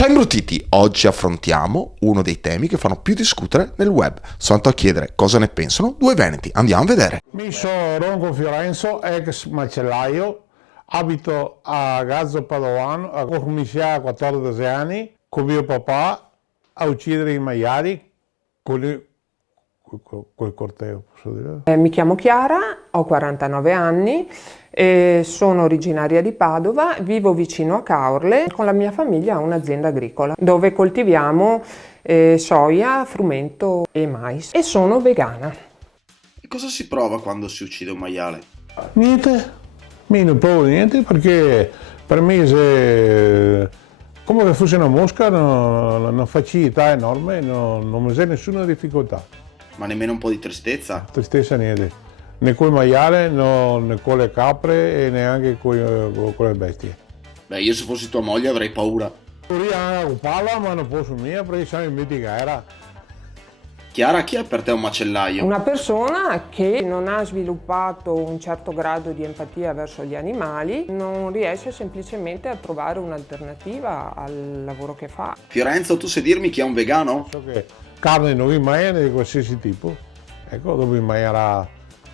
Ciao imbruttiti, oggi affrontiamo uno dei temi che fanno più discutere nel web. Sono andato a chiedere cosa ne pensano due veneti, andiamo a vedere. Mi sono Ronco Fiorenzo, ex macellaio, abito a Gazzo Padovano, ho cominciato a 14 anni con mio papà a uccidere i maiali col corteo, posso dire? Mi chiamo Chiara, ho 49 anni, sono originaria di Padova, vivo vicino a Caorle, con la mia famiglia ho un'azienda agricola dove coltiviamo soia, frumento e mais e sono vegana. E cosa si prova quando si uccide un maiale? Niente, mi non provo niente perché per me se come che fosse una mosca una facilità enorme, non mi c'è nessuna difficoltà. Ma nemmeno un po' di tristezza? Tristezza niente, né col maiale, né con le capre e neanche con le bestie. Beh, io se fossi tua moglie avrei paura. Vorrei anche occuparla, ma non posso mia perché siamo in mitigara. Chiara, chi è per te un macellaio? Una persona che non ha sviluppato un certo grado di empatia verso gli animali non riesce semplicemente a trovare un'alternativa al lavoro che fa. Fiorenzo, tu sai dirmi chi è un vegano? So che carne non vi mangia di qualsiasi tipo, ecco, dove mangerà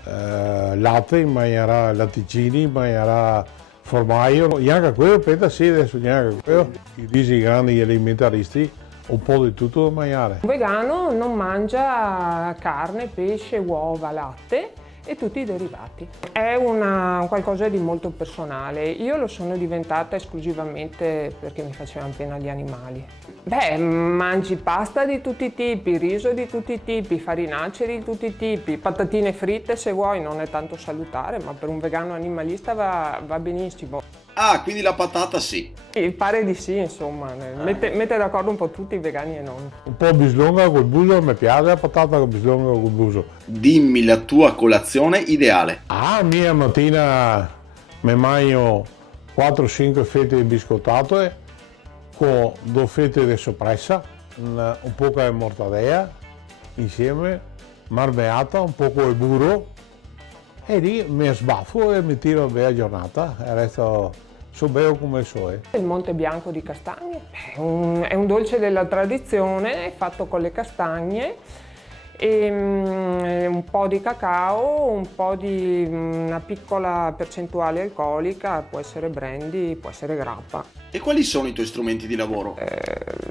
latte, mangerà latticini, mangerà formaggio, neanche quello, pensa sì, adesso neanche quello, i risi grandi alimentaristi, un po' di tutto da mangiare. Un vegano non mangia carne, pesce, uova, latte e tutti i derivati. È un qualcosa di molto personale. Io lo sono diventata esclusivamente perché mi facevano pena gli animali. Beh, mangi pasta di tutti i tipi, riso di tutti i tipi, farinacei di tutti i tipi, patatine fritte se vuoi, non è tanto salutare, ma per un vegano animalista va benissimo. Ah, quindi la patata sì. E pare di sì, insomma, mette d'accordo un po' tutti i vegani e non. Un po' bislonga col buso, mi piace la patata con bislonga col buso. Dimmi la tua colazione ideale. Ah, mia mattina mi mangio 4-5 fette di biscottato con 2 fette di soppressa, un po' di mortadella insieme, marmeata, un po' di burro e lì mi sbaffo e mi tiro via la giornata e resto so bello come so. Il Monte Bianco di castagne è un dolce della tradizione fatto con le castagne e un po' di cacao, un po' di una piccola percentuale alcolica, può essere brandy, può essere grappa. E quali sono i tuoi strumenti di lavoro?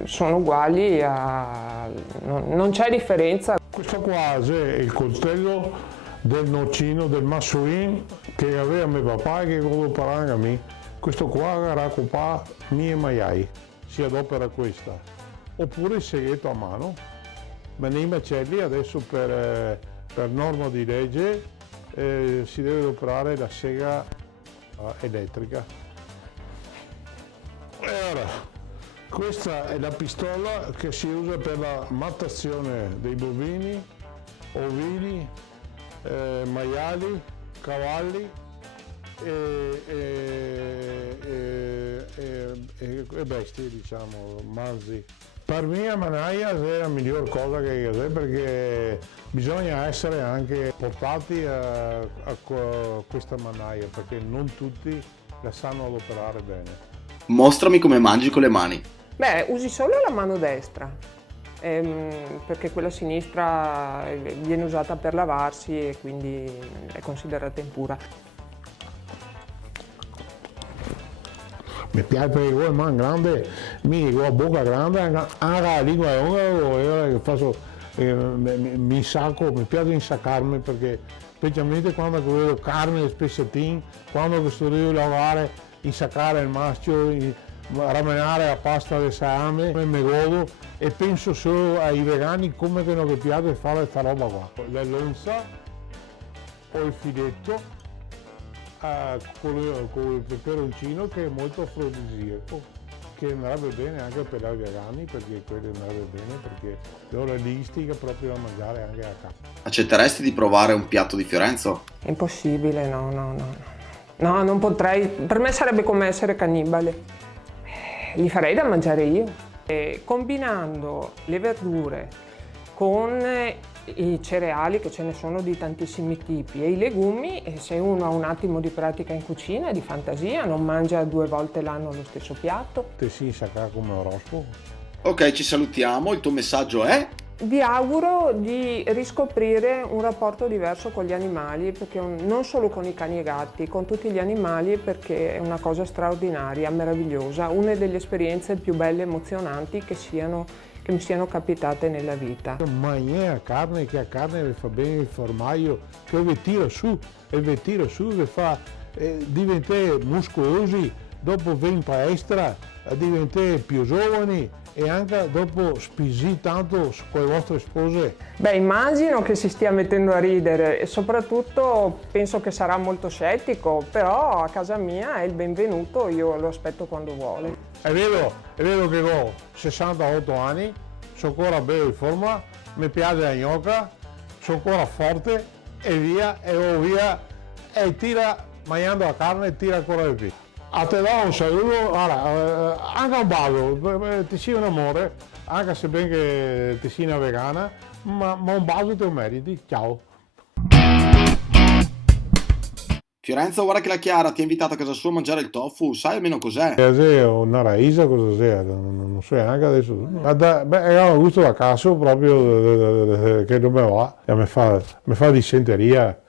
Sono uguali non c'è differenza. Questo qua è il coltello del nocino, del massolin che aveva mio papà e che lo parlava a me. Questo qua raccopa mie maiai, si adopera questa. Oppure il segheto a mano. Ma nei macelli adesso per norma di legge si deve adoperare la sega elettrica. E ora, questa è la pistola che si usa per la mattazione dei bovini, ovini, maiali, cavalli e bestie, diciamo, manzi. Per me la mannaia è la miglior cosa che c'è perché bisogna essere anche portati a questa mannaia perché non tutti la sanno adoperare bene. Mostrami come mangi con le mani. Beh, usi solo la mano destra, perché quella sinistra viene usata per lavarsi e quindi è considerata impura. Mi piace perché con le mani grandi, con la bocca grande, anche la lingua lunga, faccio, mi insacco, mi piace insaccarmi perché specialmente quando vedo carne, spezzettini, quando sto devo lavare, insaccare il maschio, ramenare la pasta del salame, mi godo e penso solo ai vegani come che non mi piace fare questa roba qua. La lonza o il filetto con il peperoncino che è molto afrodisiaco, che andrebbe bene anche per i vegani perché quello andrebbe bene perché loro realistica proprio da mangiare anche a casa. Accetteresti di provare un piatto di Fiorenzo? È impossibile, no, non potrei, per me sarebbe come essere cannibale. Li farei da mangiare io. Combinando le verdure con I cereali, che ce ne sono di tantissimi tipi, e i legumi, e se uno ha un attimo di pratica in cucina, di fantasia, non mangia 2 volte l'anno lo stesso piatto. Te si sacca come oroscopo. Ok, ci salutiamo, il tuo messaggio è? Vi auguro di riscoprire un rapporto diverso con gli animali, perché non solo con i cani e gatti, con tutti gli animali, perché è una cosa straordinaria, meravigliosa, una delle esperienze più belle e emozionanti che mi siano capitate nella vita. Mangiare a carne, che a carne vi fa bene il formaggio, che vi tira su, vi fa diventare muscolosi, dopo venire in palestra, diventare più giovani e anche dopo spisì tanto con le vostre spose. Beh, immagino che si stia mettendo a ridere e soprattutto penso che sarà molto scettico, però a casa mia è il benvenuto, io lo aspetto quando vuole. È vero che ho 68 anni, sono ancora bello in forma, mi piace la gnocca, sono ancora forte e via, e tira, mangiando la carne, tira ancora di più. A te do un saluto, guarda, anche un bacio, ti sia un amore, anche se ben che ti sia una vegana, ma un bacio te lo meriti, ciao. Fiorenzo, guarda che la Chiara ti ha invitato a casa sua a mangiare il tofu, sai almeno cos'è? Una raisa cosa sia, non so neanche adesso. È un gusto da caso proprio che non mi va, e mi fa dissenteria.